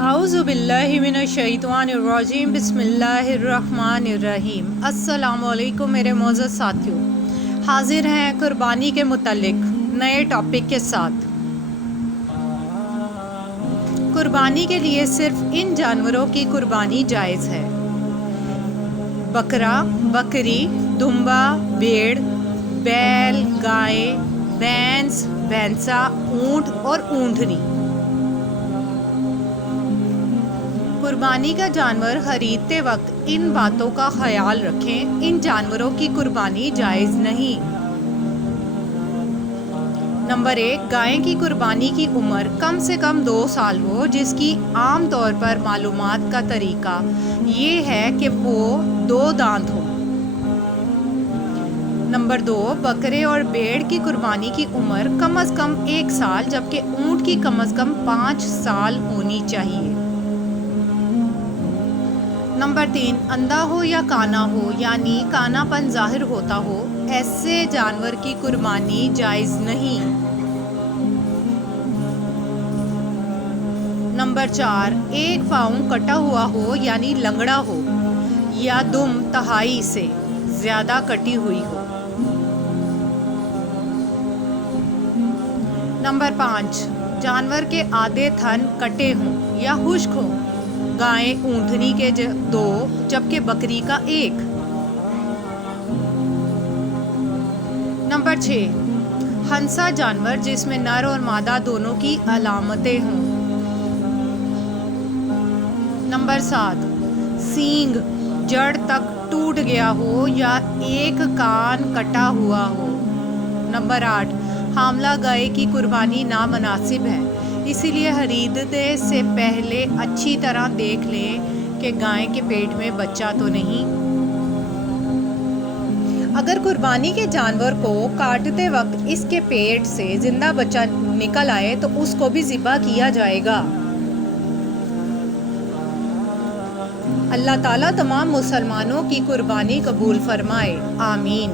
आऊज़ुबिल्लाहिमिनश्शैतानिर्रजीम बिस्मिल्लाहिर्रहमानिर्रहीम। अस्सलामुअलैकुम मेरे मोअज़्ज़ज़ साथियों, हाजिर हैं कुर्बानी के मुतल्लिक नए टॉपिक के साथ। कुर्बानी के लिए सिर्फ इन जानवरों की कुर्बानी जायज़ है: बकरा, बकरी, दुम्बा, भेड़, बैल, गाय, भैंस, भैंसा, ऊँट और ऊँटनी। कुर्बानी का जानवर खरीदते वक्त इन बातों का ख्याल रखें: इन जानवरों की कुर्बानी जायज़ नहीं। नंबर 1, गाय की कुर्बानी की उम्र कम से कम 2 साल हो, जिसकी आम तौर पर मालूमात का तरीका ये है कि वो 2 दांत हो। नंबर 2, बकरे और भेड़ की कुर्बानी की उम्र कम से कम 1 साल, जबकि ऊँट की कम से कम 5 साल होनी चाहिए। नंबर 3, अंधा हो या काना हो, यानी कानापन जाहिर होता हो, ऐसे जानवर की कुर्बानी जायज़ नहीं। नंबर 4, एक पाँव कटा हुआ हो, यानी लंगड़ा हो, या दुम तहाई से ज़्यादा कटी हुई हो। नंबर 5, जानवर के आधे थन कटे हों या खुश्क हों, गाय ऊँटनी के 2 जबकि बकरी का 1। नंबर 6, हंसा जानवर जिसमें नर और मादा दोनों की अलामतें हों। नंबर 7, सींग जड़ तक टूट गया हो या एक कान कटा हुआ हो। नंबर 8, हामला गाय की कुर्बानी नामनासिब है, इसीलिए खरीदने से पहले अच्छी तरह देख लें कि गाय के पेट में बच्चा तो नहीं। अगर कुर्बानी के जानवर को काटते वक्त इसके पेट से जिंदा बच्चा निकल आए तो उसको भी ज़िबा किया जाएगा। अल्लाह ताला तमाम मुसलमानों की कुर्बानी कबूल फरमाए, आमीन।